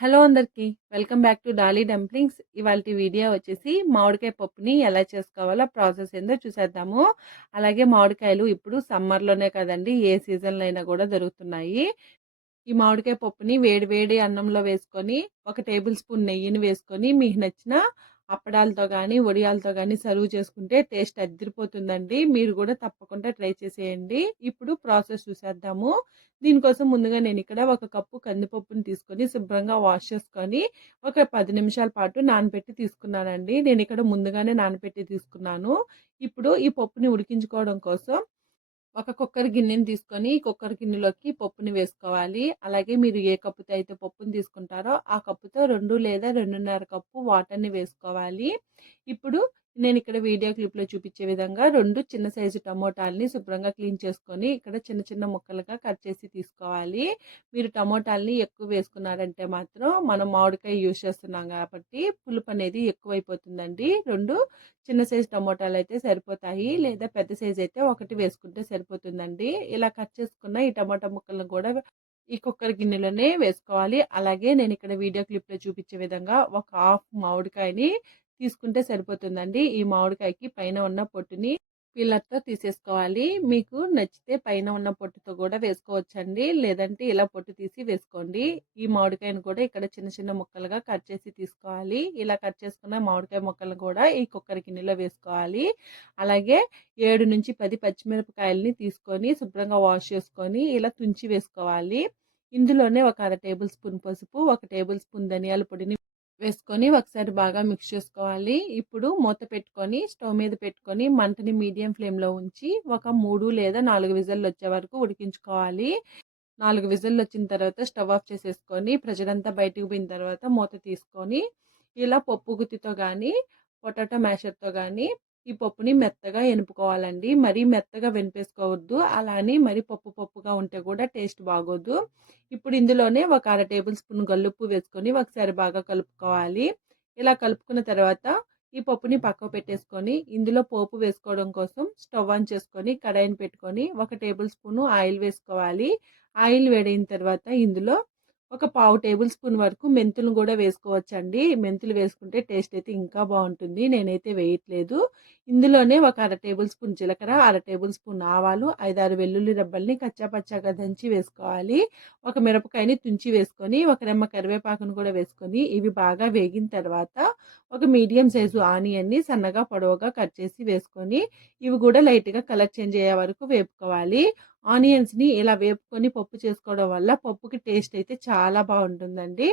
Hello అందరికీ welcome back to Dolly dumplings. ఇవాళ video వచ్చేసి మామిడికాయ పప్పుని ఎలా చేసుకోవాలో ప్రాసెస్ ఏందో చూసేద్దాము. అలాగే మామిడికాయలు ఇప్పుడు సమ్మర్లోనే కదండి ఏ సీజన్లో అయినా కూడా దొరుకుతున్నాయి. ఈ మామిడికాయ పప్పుని వేడి వేడి అన్నంలో వేసుకొని ఒక టేబుల్ స్పూన్ నెయ్యిని వేసుకొని మీకు నచ్చిన అప్పడాలతో కానీ వడియాలతో కానీ సర్వ్ చేసుకుంటే టేస్ట్ అద్దరిపోతుందండి మీరు కూడా తప్పకుండా ట్రై చేసేయండి. ఇప్పుడు ప్రాసెస్ చూసేద్దాము. దీనికోసం ముందుగా నేను ఇక్కడ ఒక కప్పు కందిపప్పుని తీసుకొని శుభ్రంగా వాష్ చేసుకొని ఒక పది నిమిషాల పాటు నానబెట్టి తీసుకున్నానండి. నేను ఇక్కడ ముందుగానే నానబెట్టి తీసుకున్నాను. ఇప్పుడు ఈ పప్పుని ఉడికించుకోవడం కోసం ఒక కుక్కర్ గిన్నెని తీసుకొని కుక్కర్ గిన్నెలోకి పప్పుని వేసుకోవాలి. అలాగే మీరు ఏ కప్పుతో అయితే పప్పుని తీసుకుంటారో ఆ కప్పుతో రెండు లేదా రెండున్నర కప్పు వాటర్ని వేసుకోవాలి. ఇప్పుడు నేను ఇక్కడ వీడియో క్లిప్లో చూపించే విధంగా రెండు చిన్న సైజు టమోటాలని శుభ్రంగా క్లీన్ చేసుకొని ఇక్కడ చిన్న చిన్న ముక్కలుగా కట్ చేసి తీసుకోవాలి. మీరు టమోటాలని ఎక్కువ వేసుకున్నారంటే మాత్రం మనం మామిడికాయ యూజ్ చేస్తున్నాం కాబట్టి పులుపు అనేది ఎక్కువైపోతుందండి. రెండు చిన్న సైజు టమోటాలు అయితే సరిపోతాయి. లేదా పెద్ద సైజు అయితే ఒకటి వేసుకుంటే సరిపోతుందండి. ఇలా కట్ చేసుకున్న ఈ టమాటా ముక్కలను కూడా ఈ కుక్కర్ గిన్నెలోనే వేసుకోవాలి. అలాగే నేను ఇక్కడ వీడియో క్లిప్లో చూపించే విధంగా ఒక హాఫ్ మామిడికాయని తీసుకుంటే సరిపోతుందండి. ఈ మామిడికాయకి పైన ఉన్న పొట్టుని పిల్లర్తో తీసేసుకోవాలి. మీకు నచ్చితే పైన ఉన్న పొట్టుతో కూడా వేసుకోవచ్చండి. లేదంటే ఇలా పొట్టు తీసి వేసుకోండి. ఈ మామిడికాయను కూడా ఇక్కడ చిన్న చిన్న ముక్కలుగా కట్ చేసి తీసుకోవాలి. ఇలా కట్ చేసుకున్న మామిడికాయ ముక్కలను కూడా ఈ కుక్కర్ గిన్నెలో వేసుకోవాలి. అలాగే ఏడు నుంచి పది పచ్చిమిరపకాయలని తీసుకొని శుభ్రంగా వాష్ చేసుకొని ఇలా తుంచి వేసుకోవాలి. ఇందులోనే ఒక అర టేబుల్ స్పూన్ పసుపు ఒక టేబుల్ స్పూన్ ధనియాల పొడిని వేసుకొని ఒకసారి బాగా మిక్స్ చేసుకోవాలి. ఇప్పుడు మూత పెట్టుకొని స్టవ్ మీద పెట్టుకొని మంటని మీడియం ఫ్లేమ్లో ఉంచి ఒక మూడు లేదా నాలుగు విజల్లు వచ్చే వరకు ఉడికించుకోవాలి. నాలుగు విజల్లు వచ్చిన తర్వాత స్టవ్ ఆఫ్ చేసేసుకొని ప్రజలంతా బయటకు పోయిన తర్వాత మూత తీసుకొని ఇలా పప్పు గుత్తితో కానీ పొటాటో మ్యాషర్తో కానీ ఈ పప్పుని మెత్తగా ఎనుపుకోవాలండి. మరీ మెత్తగా వెనిపేసుకోవద్దు. అలానే మరి పప్పు పప్పుగా ఉంటే కూడా టేస్ట్ బాగోదు. ఇప్పుడు ఇందులోనే ఒక అర టేబుల్ స్పూన్ గల్లుప్పు వేసుకొని ఒకసారి బాగా కలుపుకోవాలి. ఇలా కలుపుకున్న తర్వాత ఈ పప్పుని పక్క పెట్టేసుకొని ఇందులో పోపు వేసుకోవడం కోసం స్టవ్ ఆన్ చేసుకొని కడాయిని పెట్టుకొని ఒక టేబుల్ స్పూన్ ఆయిల్ వేసుకోవాలి. ఆయిల్ వేడైన తర్వాత ఇందులో ఒక పావు టేబుల్ స్పూన్ వరకు మెంతులు కూడా వేసుకోవచ్చండి. మెంతులు వేసుకుంటే టేస్ట్ అయితే ఇంకా బాగుంటుంది. నేనైతే వేయట్లేదు. ఇందులోనే ఒక అర టేబుల్ స్పూన్ జీలకర్ర అర టేబుల్ స్పూన్ ఆవాలు ఐదారు వెల్లుల్లి రబ్బల్ని కచ్చాపచ్చాగా దంచి వేసుకోవాలి. ఒక మిరపకాయని తుంచి వేసుకొని ఒక రెమ్మ కరివేపాకును కూడా వేసుకొని ఇవి బాగా వేగిన తర్వాత ఒక మీడియం సైజు ఆనియన్ని సన్నగా పొడవుగా కట్ చేసి వేసుకొని ఇవి కూడా లైట్గా కలర్ చేంజ్ అయ్యే వరకు వేపుకోవాలి. ఆనియన్స్ని ఇలా వేపుకొని పప్పు చేసుకోవడం వల్ల పప్పుకి టేస్ట్ అయితే చాలా బాగుంటుందండి.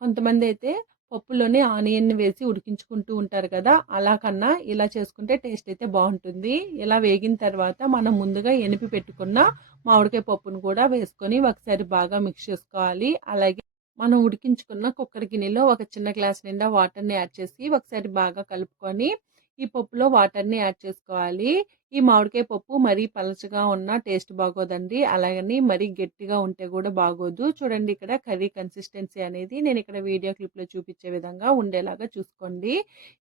కొంతమంది అయితే పప్పులోనే ఆనియన్ వేసి ఉడికించుకుంటూ ఉంటారు కదా! అలా కన్నా ఇలా చేసుకుంటే టేస్ట్ అయితే బాగుంటుంది. ఇలా వేగిన తర్వాత మనం ముందుగా ఎనిపి పెట్టుకున్న మామిడికాయ పప్పును కూడా వేసుకొని ఒకసారి బాగా మిక్స్ చేసుకోవాలి. అలాగే మనం ఉడికించుకున్న కుక్కర్ గిన్నెలో ఒక చిన్న గ్లాస్ నిండా వాటర్ని యాడ్ చేసి ఒకసారి బాగా కలుపుకొని ఈ పప్పులో వాటర్ని యాడ్ చేసుకోవాలి. ఈ మామిడికాయ పప్పు మరీ పలచగా ఉన్న టేస్ట్ బాగోదండి. అలాగని మరీ గట్టిగా ఉంటే కూడా బాగోదు. చూడండి ఇక్కడ కర్రీ కన్సిస్టెన్సీ అనేది నేను ఇక్కడ వీడియో క్లిప్లో చూపించే విధంగా ఉండేలాగా చూసుకోండి.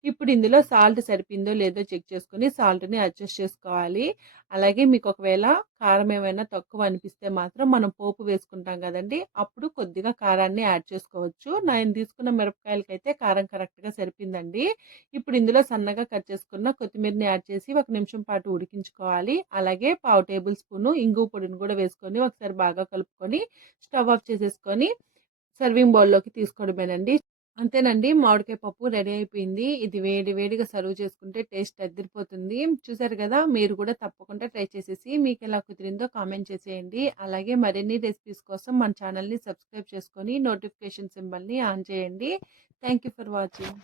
ఇప్పుడు ఇందులో సాల్ట్ సరిపోయిందో లేదో చెక్ చేసుకుని సాల్ట్ని అడ్జస్ట్ చేసుకోవాలి. అలాగే మీకు ఒకవేళ కారం ఏమైనా తక్కువ అనిపిస్తే మాత్రం మనం పోపు వేసుకుంటాం కదండి. అప్పుడు కొద్దిగా కారాన్ని యాడ్ చేసుకోవచ్చు. నేను తీసుకున్న మిరపకాయలకైతే కారం కరెక్ట్గా సరిపోయిందండి. ఇప్పుడు ఇందులో సన్నగా కట్ చేసుకున్న కొత్తిమీరని యాడ్ చేసి ఒక నిమిషం పాటు ఉడికించుకోవాలి. అలాగే పావు టేబుల్ స్పూను ఇంగు పొడిని కూడా వేసుకొని ఒకసారి బాగా కలుపుకొని స్టవ్ ఆఫ్ చేసేసుకొని సర్వింగ్ బౌల్లోకి తీసుకోవడమేనండి. అంతేనండి మామిడికాయ పప్పు రెడీ అయిపోయింది. ఇది వేడి వేడిగా సర్వ్ చేసుకుంటే టేస్ట్ అద్దరిపోతుంది చూసారు కదా మీరు కూడా తప్పకుండా ట్రై చేసేసి మీకు ఎలా కుదిరిందో కామెంట్ చేసేయండి. అలాగే మరిన్ని రెసిపీస్ కోసం మన ఛానల్ని సబ్స్క్రైబ్ చేసుకొని నోటిఫికేషన్ సింబల్ని ఆన్ చేయండి. Thank for watching.